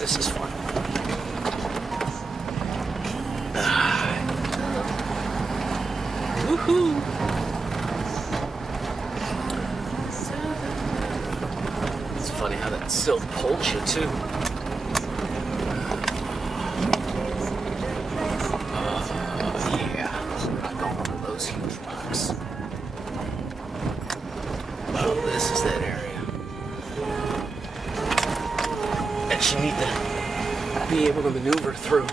This is fun. Woohoo! It's funny how that silt pulls you too. Yeah, I'm not going over those huge rocks. Oh, this is that area that you need to be able to maneuver through.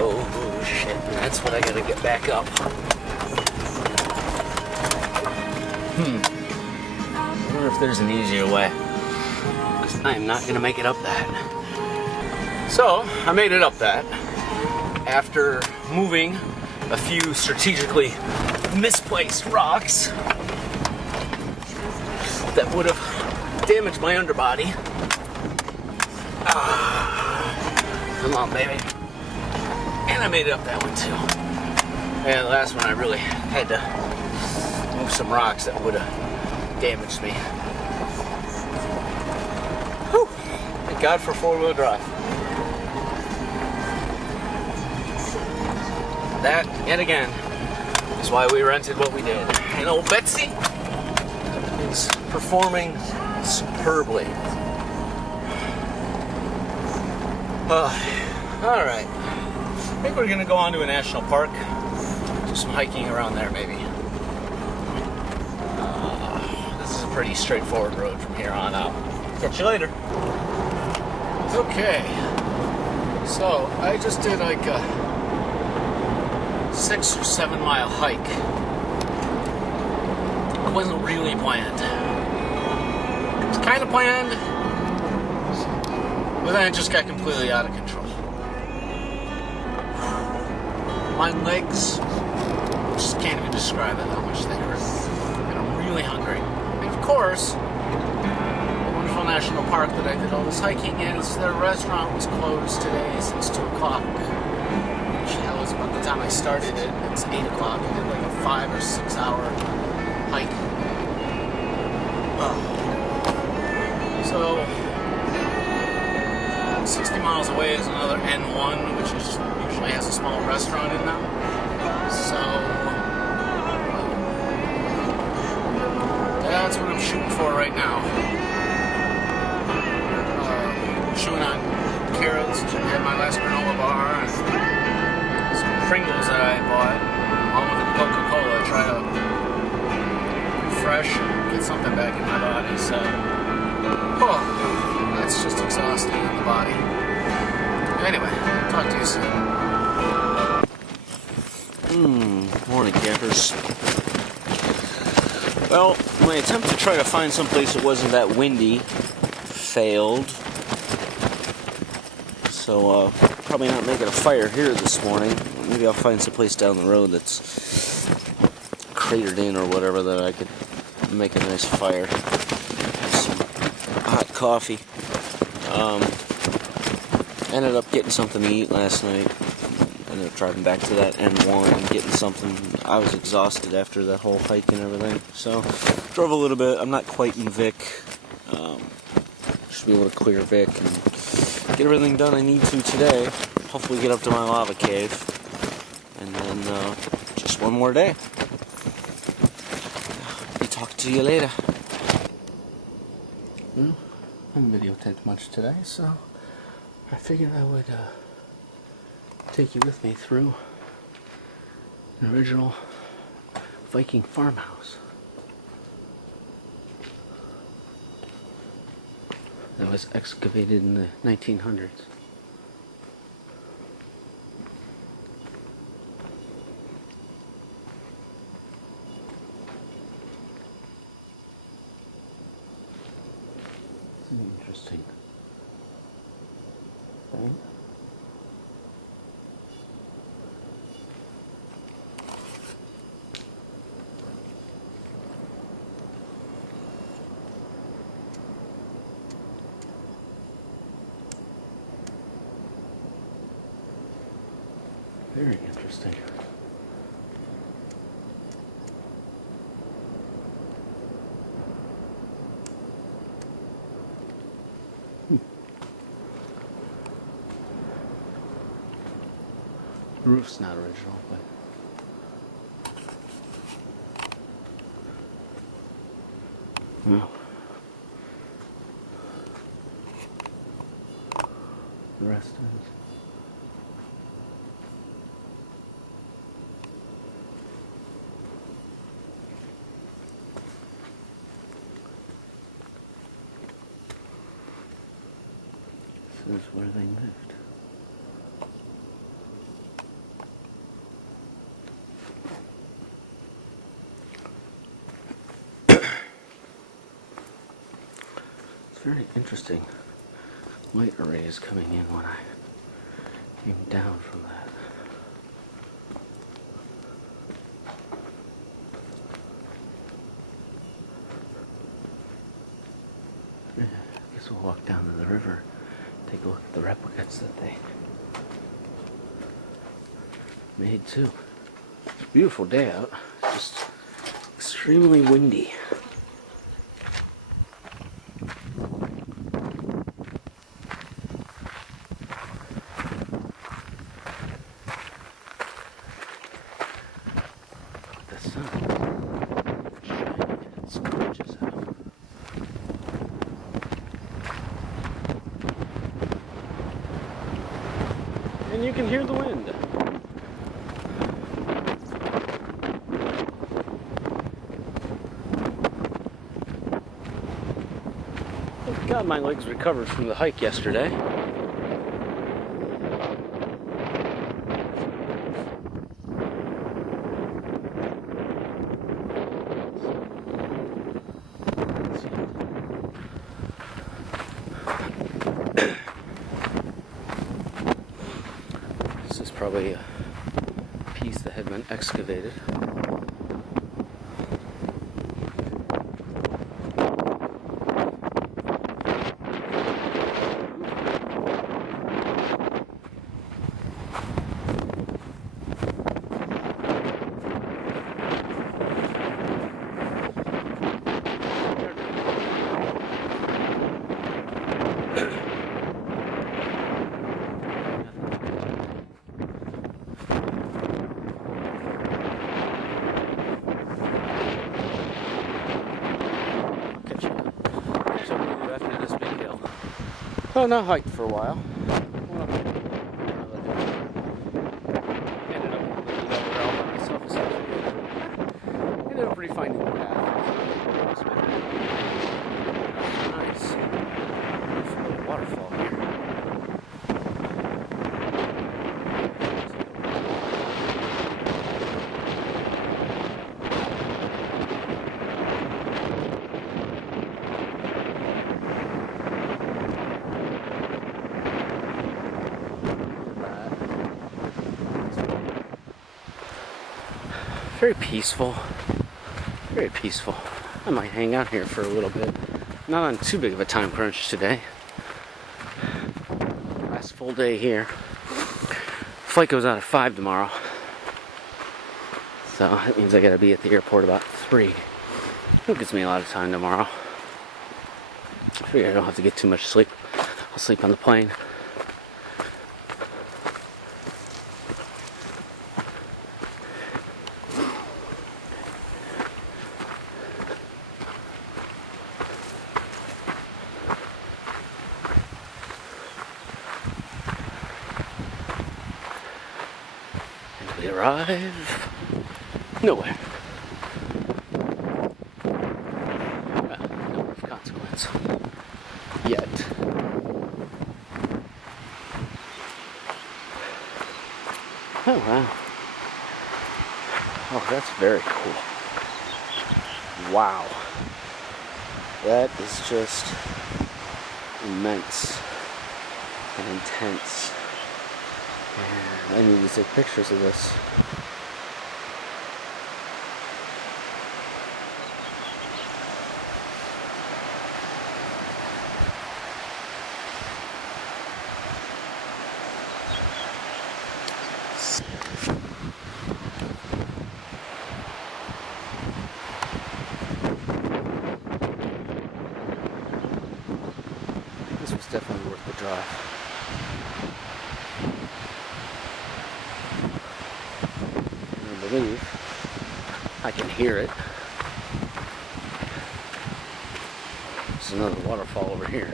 Oh shit, and that's what I gotta get back up. I wonder if there's an easier way, because I'm not gonna make it up that. So, I made it up that after moving a few strategically misplaced rocks that would have damaged my underbody. Come on, baby. And I made it up that one too. And the last one I really had to move some rocks that would have damaged me. Whew. Thank God for four-wheel drive. That, yet again, is why we rented what we did. And old Betsy is performing superbly. Alright. I think we're going to go on to a national park. Do some hiking around there, maybe. This is a pretty straightforward road from here on out. Catch you later. Okay. So, I just did like a 6 or 7 mile hike. It wasn't really planned. It was kind of planned, but then it just got completely out of control. My legs, just can't even describe it how much they hurt. And I'm really hungry. And of course, the wonderful national park that I did all this hiking in, their restaurant was closed today since 2 o'clock. Hell, it's about the time I started it. It's 8 o'clock. I did like a 5 or 6 hour hike. So, 60 miles away is another N1, which is usually has a small restaurant in them. So that's what I'm shooting for right now. Chewing on carrots, had my last granola bar, and some Pringles that I bought, along with a Coca-Cola, try to refresh and get something back in my body. So, that's just exhausting in the body. Anyway, talk to you soon. Morning, campers. Well, my attempt to try to find someplace that wasn't that windy failed. So, probably not making a fire here this morning. Maybe I'll find someplace down the road that's cratered in or whatever that I could make a nice fire. Have some hot coffee. Ended up getting something to eat last night. Ended up driving back to that N1 and getting something. I was exhausted after that whole hike and everything. So, drove a little bit. I'm not quite in Vic. Should be able to clear Vic and get everything done I need to today. Hopefully get up to my lava cave. And then, just one more day. I'll be talking to you later. Well, I haven't videotaped much today, so I figured I would take you with me through an original Viking farmhouse that was excavated in the 1900s. It's an interesting thing. Very interesting. roof's not original, but no. The rest of it. This is where they lived. It's very interesting. Light arrays coming in when I came down from that. Yeah, I guess we'll walk down to the river, take a look at the replicas that they made too. It's a beautiful day out, just extremely windy. The sun is shining, it's gorgeous out. And you can hear the wind. Thank God my legs recovered from the hike yesterday. This is probably a piece that had been excavated. Oh, not hiked for a while. Ended up refining the path. Nice. There's a little waterfall here. Very peaceful. Very peaceful. I might hang out here for a little bit. Not on too big of a time crunch today. Last full day here. Flight goes out at 5 tomorrow. So that means I gotta be at the airport about 3. That gives me a lot of time tomorrow. I figure I don't have to get too much sleep. I'll sleep on the plane. We arrive nowhere. Well, nowhere of consequence. Yet. Oh wow. Oh, that's very cool. Wow. That is just immense and intense. I need to take pictures of this. This was definitely worth the drive. believe. I can hear it. There's another waterfall over here.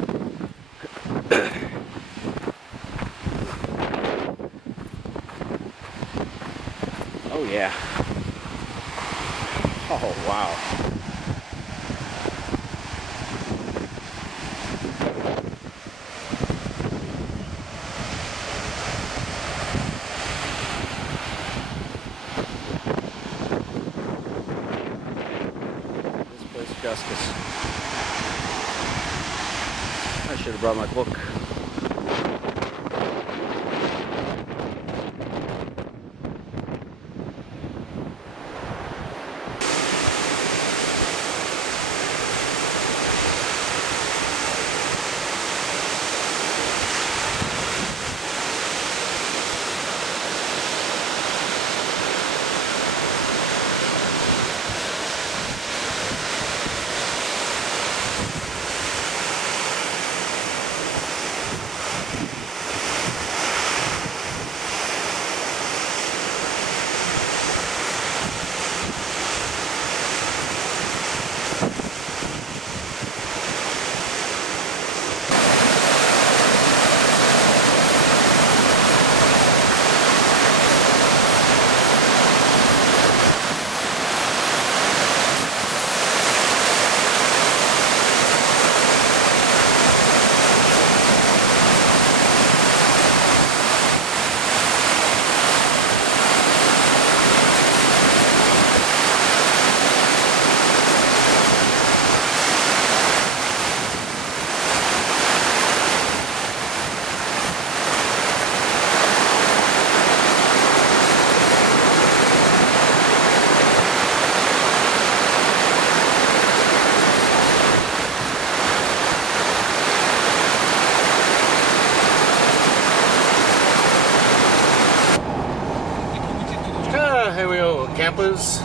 Oh yeah. Oh wow. This place is Guskus. I should have brought my book. Here we go, campers.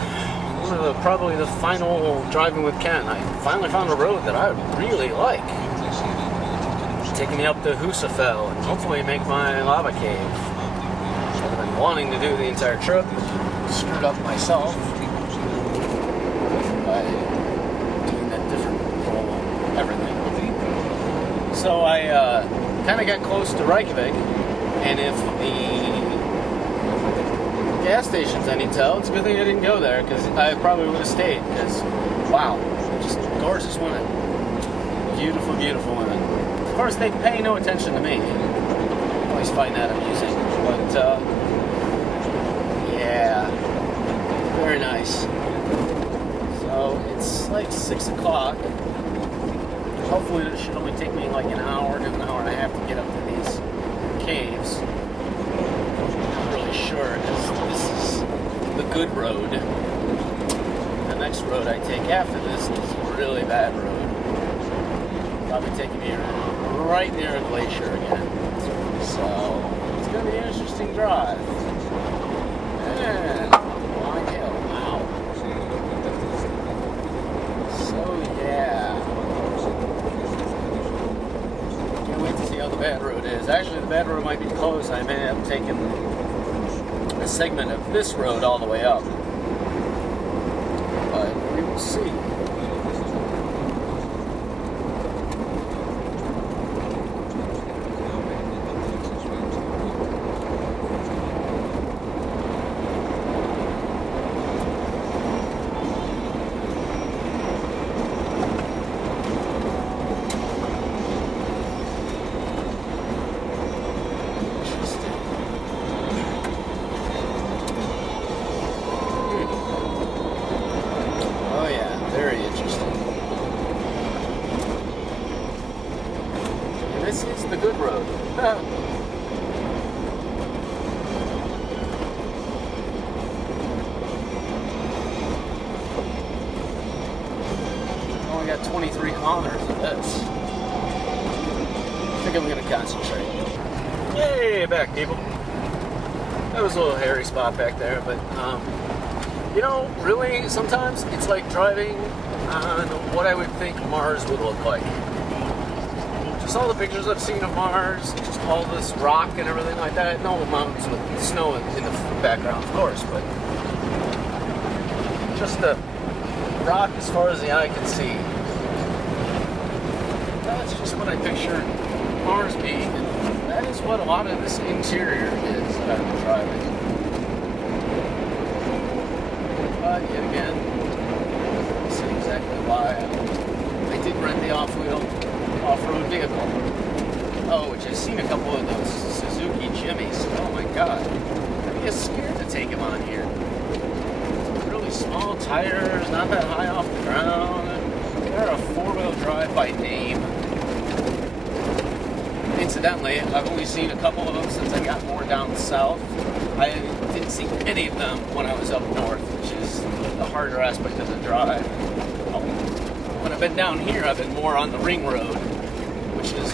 Probably the final driving with Ken. I finally found a road that I really like. Taking me up to Husafell and hopefully make my lava cave. I've been wanting to do the entire trip. Screwed up myself by doing that different whole everything. So I kind of got close to Reykjavik, and if the gas station's any tell, it's a good thing I didn't go there, because I probably would have stayed, because wow, just gorgeous women, beautiful, beautiful women. Of course they pay no attention to me. I always find that amusing, but yeah, very nice. So it's like 6 o'clock. Hopefully it should only take me like an hour to an hour and a half to get up to these caves. Sure, this is the good road. The next road I take after this is a really bad road. Probably taking me right near a glacier again. So it's going to be an interesting drive. And Long Hill, wow. So yeah. Can't wait to see how the bad road is. Actually, the bad road might be close. I may have taken a segment of this road all the way up, but we will see. This is the good road. Only got 23 kilometers of this. I think I'm going to concentrate. Hey, back people. That was a little hairy spot back there, but you know, really, sometimes it's like driving on what I would think Mars would look like. Just all the pictures I've seen of Mars, just all this rock and everything like that. No mountains with snow in the background, of course, but just a rock as far as the eye can see. That's just what I picture Mars being, and that is what a lot of this interior is that I'm driving. But yet again, I'll see exactly why I did rent the off-road vehicle. Oh, which I've seen a couple of those Suzuki Jimmys. Oh my god. I get scared to take them on here. Really small tires, not that high off the ground. They're a four-wheel drive by name. Incidentally, I've only seen a couple of them since I got more down south. I didn't see any of them when I was up north, which is the harder aspect of the drive. When I've been down here, I've been more on the ring road, which is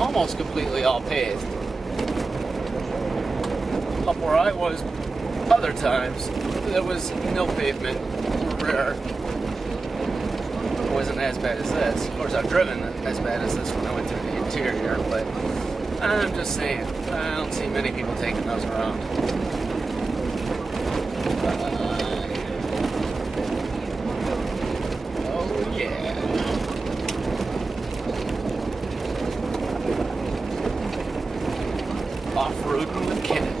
almost completely all paved. Up where I was, other times, there was no pavement, rare. It wasn't as bad as this. Of course, I've driven as bad as this when I went through the interior, but I'm just saying, I don't see many people taking those around. Oh yeah. Off-roading with Kenneth.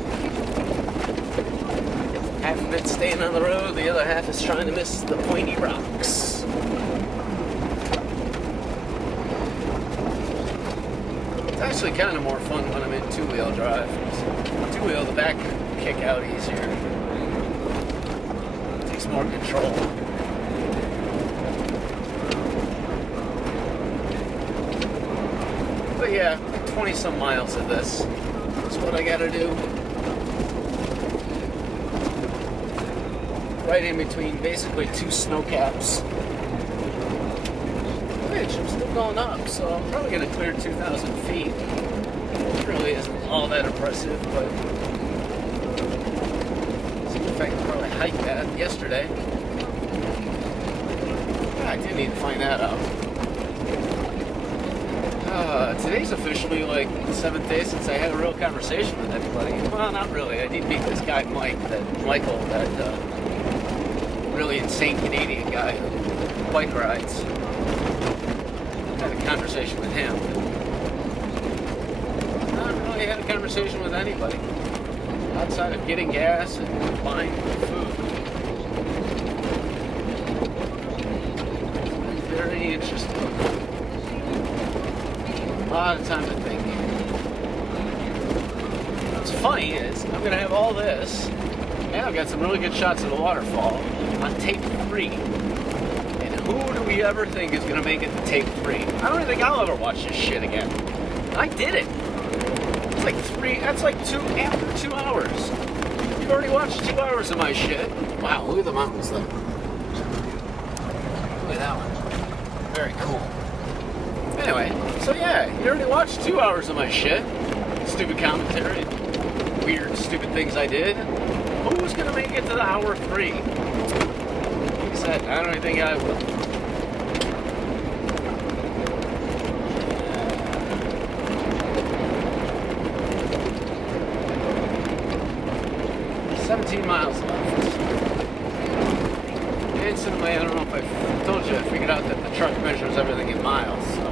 Half of it's staying on the road, the other half is trying to miss the pointy rocks. It's actually kind of more fun when I'm in two-wheel drive. Two-wheel, the back can kick out easier. It takes more control. But yeah, 20-some miles of this. That's what I gotta do. Right in between basically two snow caps. Which I'm still going up, so I'm probably gonna clear 2,000 feet. It really isn't all that impressive, but in fact, I probably hiked that yesterday. I do need to find that out. Today's officially like the 7th day since I had a real conversation with anybody. Well, not really. I did meet this guy Michael, that really insane Canadian guy who bike rides. Had a conversation with him. Not really had a conversation with anybody outside of getting gas and buying food. Very interesting. A lot of time to think. What's funny is I'm gonna have all this, and I've got some really good shots of the waterfall on tape 3. And who do we ever think is gonna make it to tape 3? I don't even think I'll ever watch this shit again. I did it. It's like 3. That's like after 2 hours. You've already watched 2 hours of my shit. Wow, look at the mountains though. Look at that one. Very cool. Anyway, so yeah, you already watched 2 hours of my shit. Stupid commentary, weird, stupid things I did. Who's gonna make it to the hour 3? Like I said, I don't even think I will. 17 miles left. Instantly, I don't know if I told you, I figured out that the truck measures everything in miles. So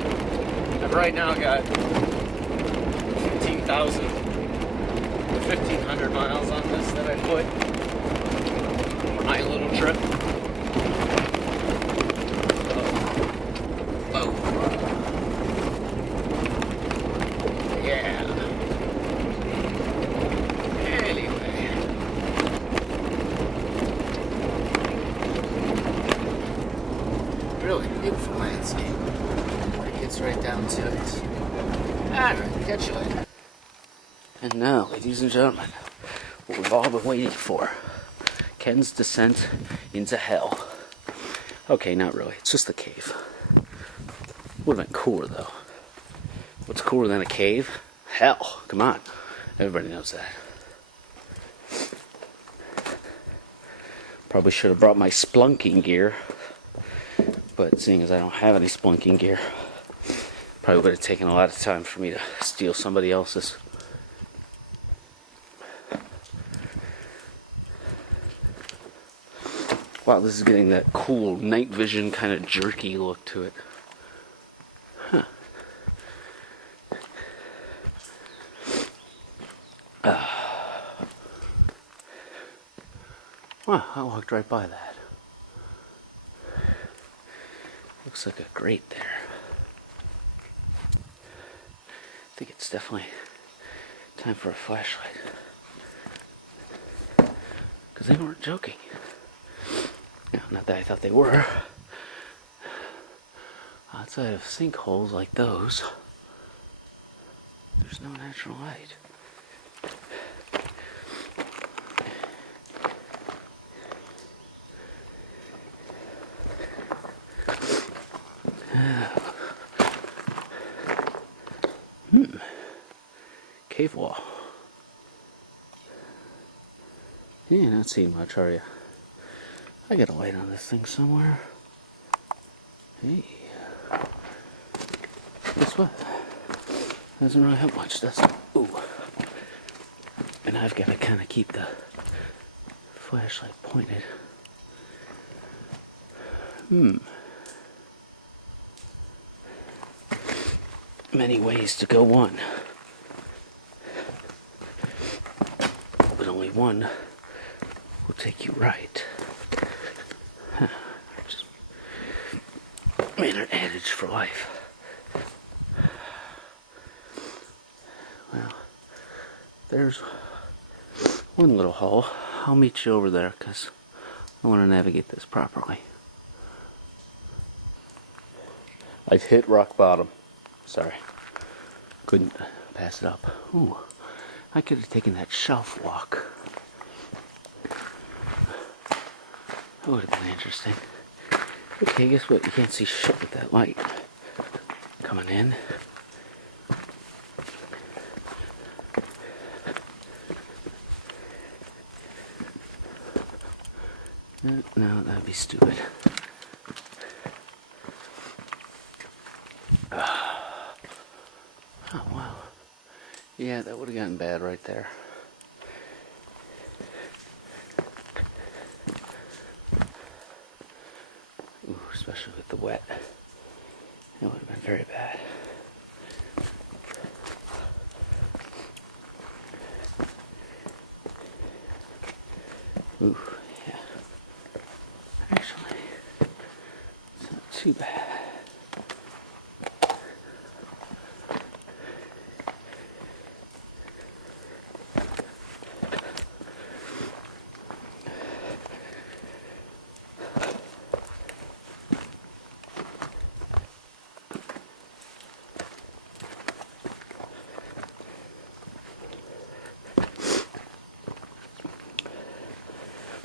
I've right now got 15,000 to 1,500 miles on this that I put for my little trip. Yeah. Anyway. Really beautiful landscape. It gets right down to it. Alright, catch you later. And now, ladies and gentlemen, what we've all been waiting for. Ken's descent into hell. Okay, not really. It's just a cave. Would have been cooler, though. What's cooler than a cave? Hell. Come on. Everybody knows that. Probably should have brought my splunking gear. But seeing as I don't have any splunking gear, probably would have taken a lot of time for me to steal somebody else's. Wow, this is getting that cool night vision kind of jerky look to it. Huh. Wow, I walked right by that. Looks like a grate there. I think it's definitely time for a flashlight. Because they weren't joking. No, not that I thought they were. Outside of sinkholes like those, there's no natural light. Cave wall. You're not seeing much, are you? I got a light on this thing somewhere. Hey. Guess what? Doesn't really help much, does it? Ooh. And I've got to kind of keep the flashlight pointed. Many ways to go one. But only one will take you right. Huh. Just an adage for life. Well, there's one little hole. I'll meet you over there because I want to navigate this properly. I've hit rock bottom. Sorry. Couldn't pass it up. Ooh. I could have taken that shelf walk. That would have been interesting. Okay, guess what? You can't see shit with that light coming in. No, that'd be stupid. Oh, wow. Yeah, that would have gotten bad right there. Ooh, especially with the wet. It would have been very bad. Ooh, yeah. Actually, it's not too bad.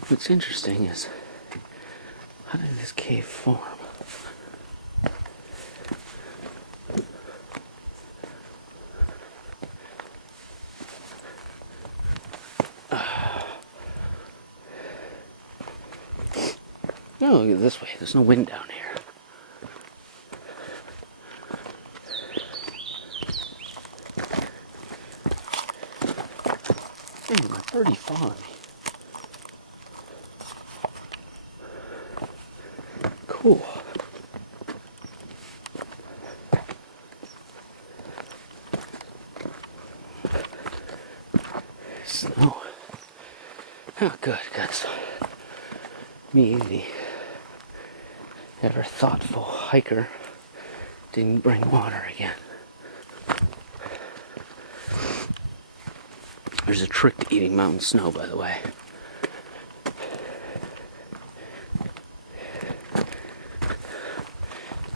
What's interesting is, how did this cave form? No, look at this way. There's no wind down here. Dang, my birdie following me. Cool. Snow. Oh, good, because me, the ever thoughtful hiker, didn't bring water again. There's a trick to eating mountain snow, by the way.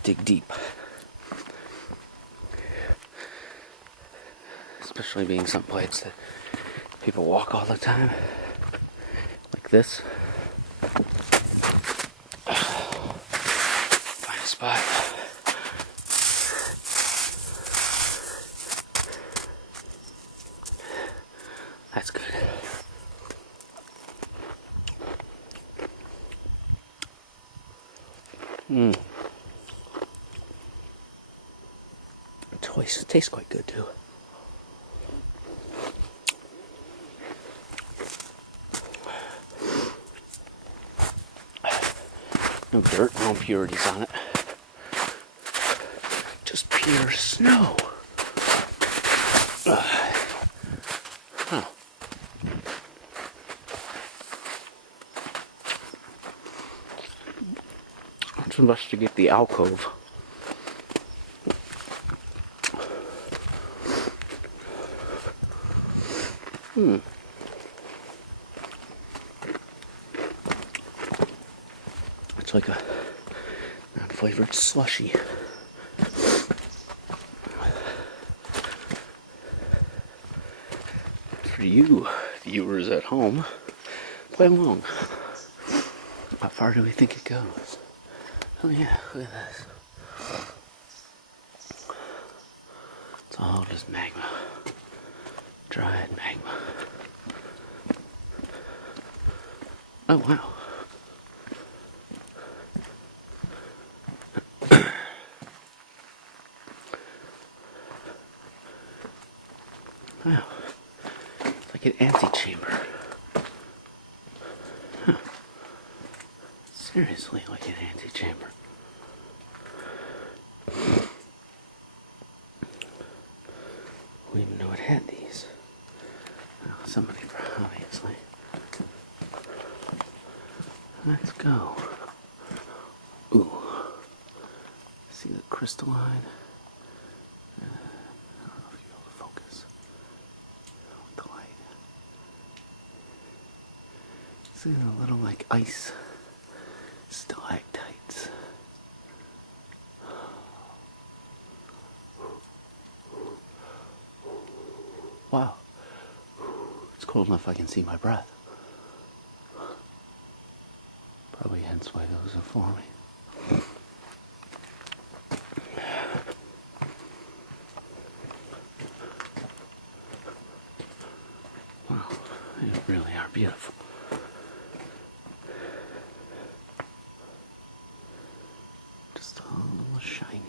Dig deep. Especially being someplace that people walk all the time. Like this. Find a spot. That's good. It tastes quite good too. No dirt, no impurities on it. Just pure snow. Huh. Let's investigate the alcove. It's like a non-flavored slushy. For you viewers at home, play along. How far do we think it goes? Oh yeah, look at this. It's all just magma. Dried magma. Oh wow. Wow. It's like an antechamber. Huh. Seriously, like an antechamber. We didn't even know it had these. Well, somebody, obviously. Let's go. Ooh. See the crystalline? I don't know if you'll be able to focus with the light. See the little like ice stalactites. Wow. It's cold enough I can see my breath. Probably hence why those are for me. Wow, they really are beautiful. Just a little shiny.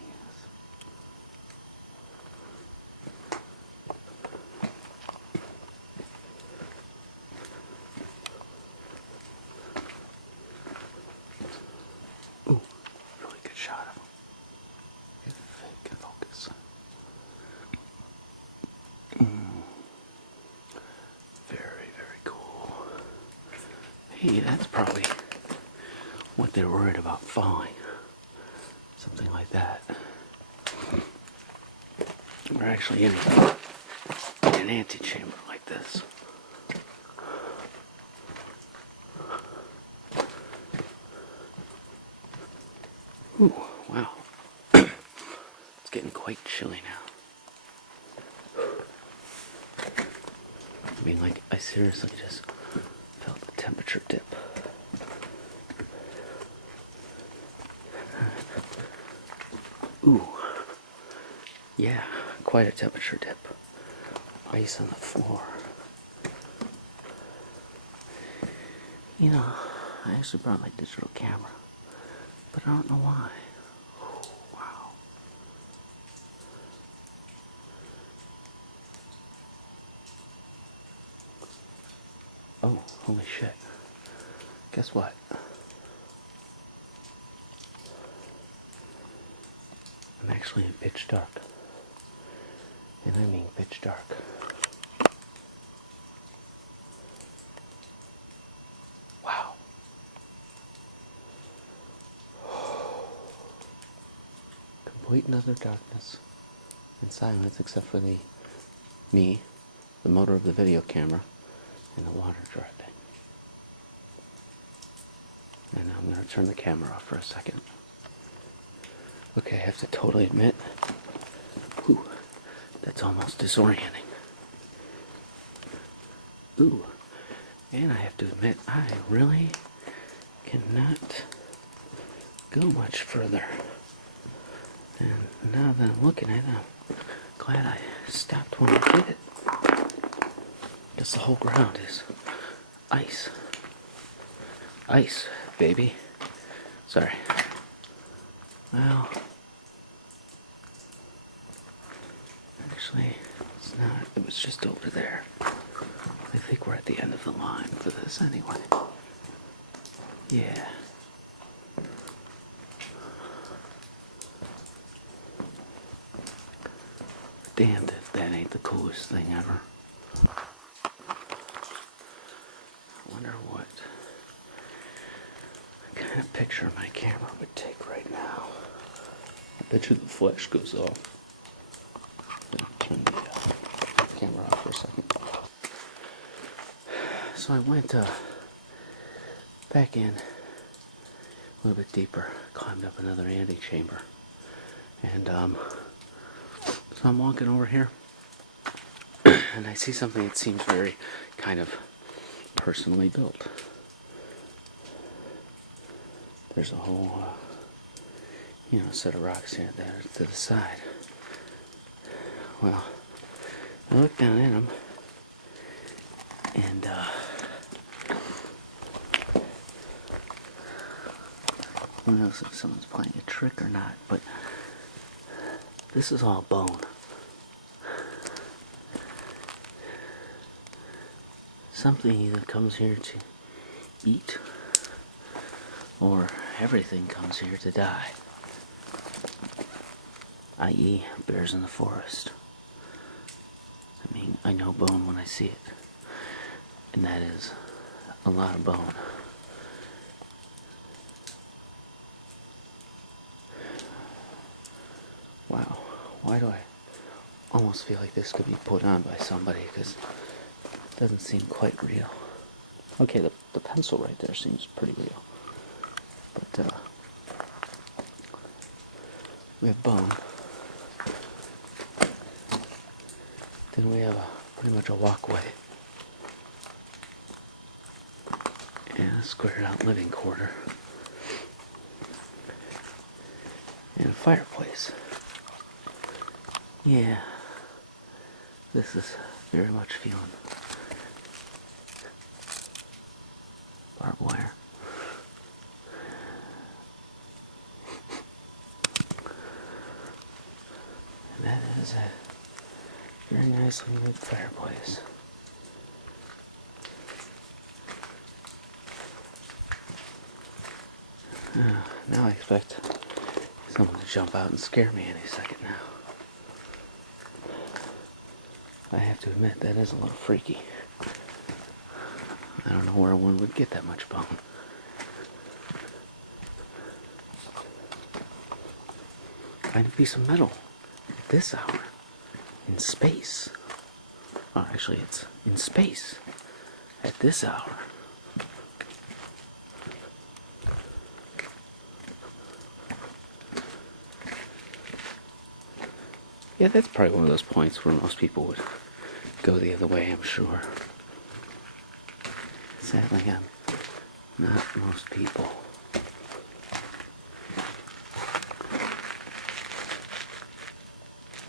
Ooh, really good shot of him. If it can focus. Very, very cool. Hey, that's probably what they're worried about falling. Something like that. We're actually in an antechamber like this. Ooh, wow. It's getting quite chilly now. I mean, like, I seriously just felt the temperature dip. Ooh. Yeah, quite a temperature dip. Ice on the floor. You know, I actually brought my digital camera, but I don't know why. Ooh, wow. Oh, holy shit. Guess what? I'm actually in pitch dark. And I mean pitch dark. Wow. Complete and utter darkness and silence except for the motor of the video camera, and the water dripping. And now I'm going to turn the camera off for a second. Okay, I have to totally admit, ooh, that's almost disorienting. Ooh, and I have to admit, I really cannot go much further. And now that I'm looking at it, I'm glad I stopped when I did it. Because the whole ground is ice. Ice, baby. Sorry. Well, actually, it's not. It was just over there. I think we're at the end of the line for this anyway. Yeah. damned if that ain't the coolest thing ever. I wonder what kind of picture my camera would take right now. I bet you the flash goes off. Turn the camera off for a second. So I went back in a little bit deeper, climbed up another antechamber, and so I'm walking over here, and I see something that seems very kind of personally built. There's a whole, set of rocks here there to the side. Well, I look down at them, and who knows if someone's playing a trick or not, but this is all bone. Something either comes here to eat, or everything comes here to die, i.e. bears in the forest. I mean, I know bone when I see it, and that is a lot of bone. Wow, why do I almost feel like this could be put on by somebody, because it doesn't seem quite real. Okay, the pencil right there seems pretty real, but we have bone. Then we have pretty much a walkway and a squared out living quarter and a fireplace. Yeah, this is very much feeling barbed wire. And that is a very nicely made fireplace. Now I expect someone to jump out and scare me any second now. I have to admit, that is a little freaky. I don't know where one would get that much bone. Find a piece of metal at this hour in space. Oh, actually, it's in space at this hour. Yeah, that's probably one of those points where most people would go the other way, I'm sure. Sadly, I'm not most people.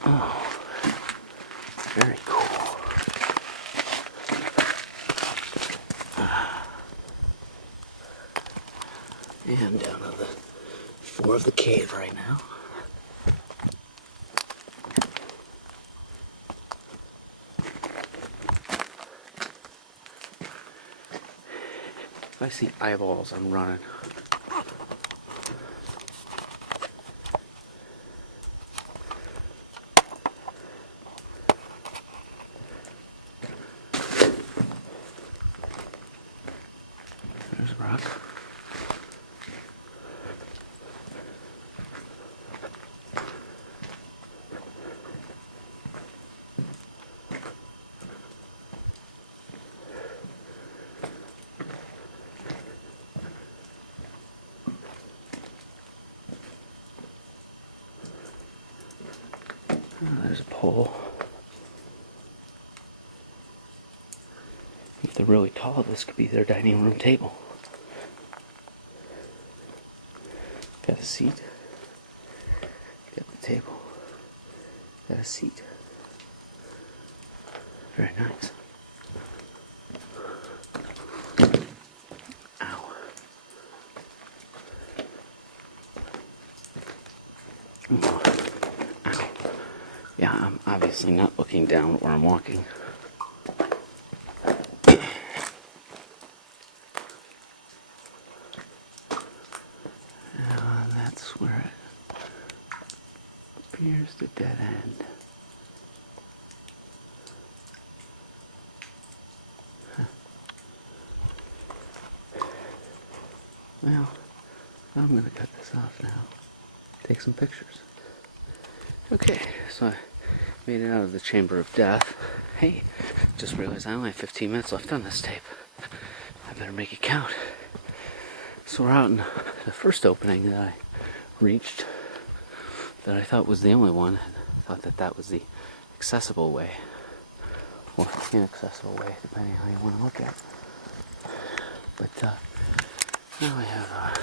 Oh, very cool. And down to the floor of the cave right now. If I see eyeballs, I'm running. There's a rock. There's a pole. If they're really tall, this could be their dining room table. Got a seat. Got the table. Got a seat. Very nice. Ow. Ow. Yeah, I'm obviously not looking down where I'm walking. And that's where it appears to dead end. Well, I'm gonna cut this off now. Take some pictures. Okay, so I made it out of the chamber of death. Hey, just realized I only have 15 minutes left on this tape. I better make it count. So we're out in the first opening that I reached, that I thought was the only one. I thought that that was the accessible way, or inaccessible way, depending on how you want to look at it. But now I have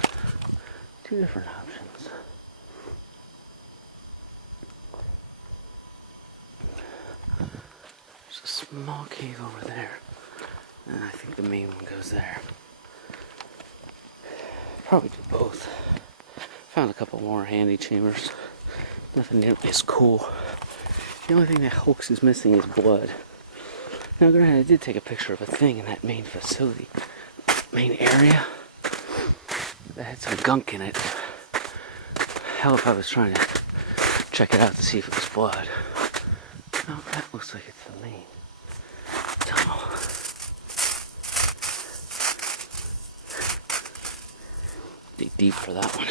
two different options. There's a small cave over there, and I think the main one goes there. Probably do both. Found a couple more handy chambers. Nothing nearly as cool. The only thing that hoax is missing is blood. Now granted, I did take a picture of a thing in that main facility, main area, that had some gunk in it. Hell if I was trying to check it out to see if it was blood. Oh, that looks like it's the main tunnel. Dig deep for that one.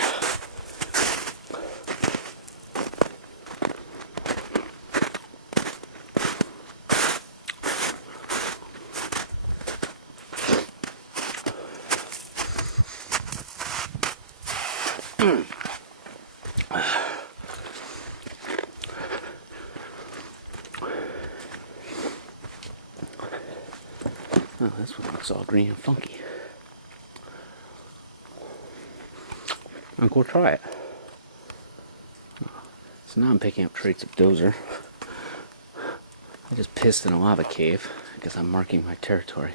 Oh, this one looks all green and funky. I'll go try it. So now I'm picking up traits of Dozer. I just pissed in a lava cave because I'm marking my territory.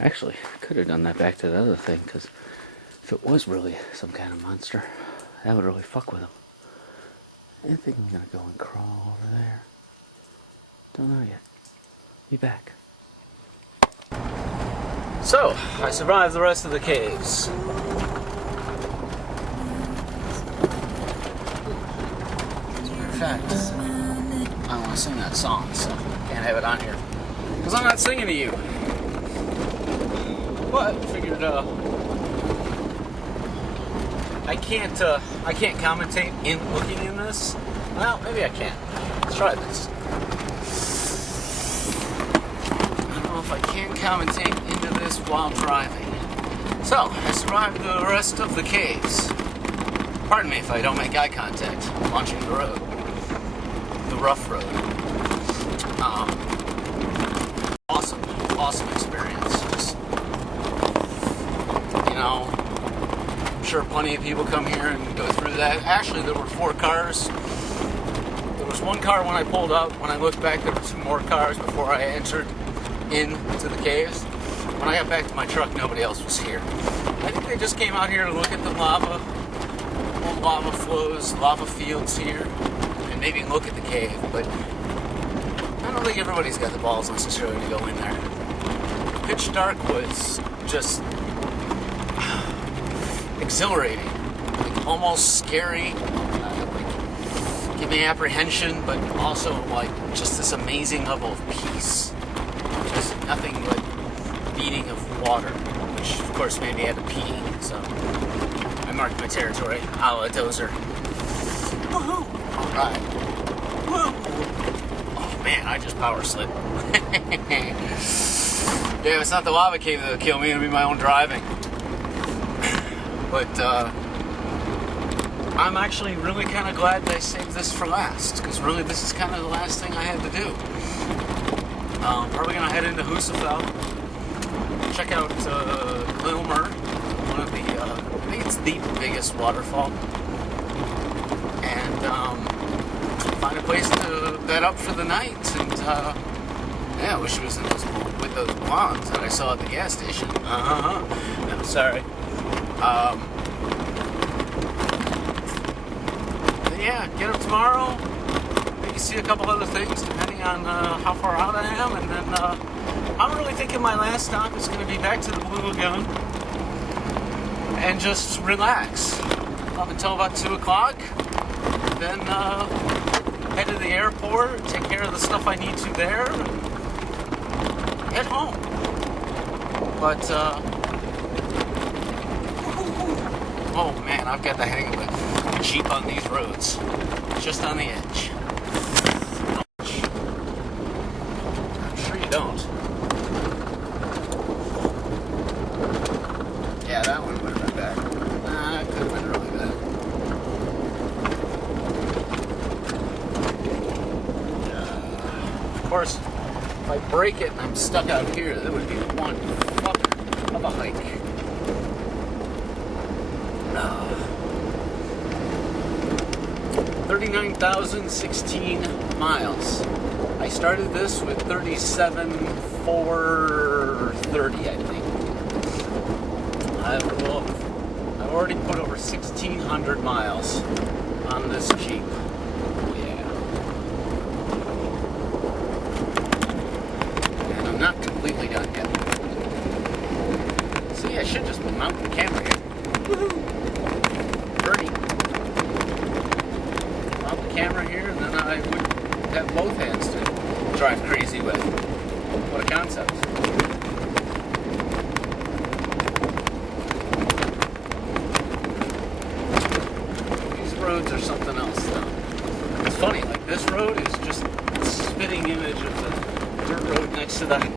Actually, I could have done that back to the other thing, because if it was really some kind of monster, that would really fuck with him. I think I'm gonna go and crawl over there. Don't know yet. Be back. So, I survived the rest of the caves. As a matter of fact, I want to sing that song, so can't have it on here, because I'm not singing to you. But figured I can't commentate in looking in this. Well, maybe I can. Let's try this. I don't know if I can commentate into this while driving. So, I survived the rest of the caves. Pardon me if I don't make eye contact launching the road. The rough road. Awesome experience. Just, you know, I'm sure plenty of people come here and go through that. Actually, there were 4 cars. There was 1 car when I pulled up. When I looked back, there were 2 more cars before I entered into the caves. When I got back to my truck, nobody else was here. I think they just came out here to look at the lava flows, lava fields here, and maybe look at the cave, but I don't think everybody's got the balls necessarily to go in there. Pitch dark was just exhilarating, like almost scary, like give me apprehension, but also like just this amazing level of peace. Just nothing but beating of water, which of course made me have to pee, so I marked my territory, a la Dozer. Woohoo! Alright. Woo! Oh man, I just power slid. Yeah, it's not the lava cave that'll kill me, it'll be my own driving. But, I'm actually really kind of glad that I saved this for last, because really this is kind of the last thing I had to do. Probably going to head into Husafell, check out Gilmer, one of the, I think it's the biggest waterfall, and find a place to bed up for the night, and yeah, I wish it was in those, with those blondes that I saw at the gas station. No, sorry. Yeah, get up tomorrow, maybe see a couple other things depending on how far out I am, and then I'm really thinking my last stop is going to be back to the Blue Lagoon and just relax up until about 2 o'clock, then head to the airport, take care of the stuff I need to there, and head home. But Oh man, I've got the hang of the Jeep on these roads. Just on the edge. I'm sure you don't. Yeah, that one would have been bad. Nah, it could have been really bad. Of course, if I break it and I'm stuck out here, that would be one fuck of a hike. 39,016 miles. I started this with 37,430, I think. I've already put over 1,600 miles on this Jeep. Yeah. And I'm not completely done yet. See, I should just mount the camera here. Woohoo! Birdie. Mount the camera here, and then I would have both hands to drive crazy with. What a concept. These roads are something else, though. It's funny, like this road is just a spitting image of the dirt road next to the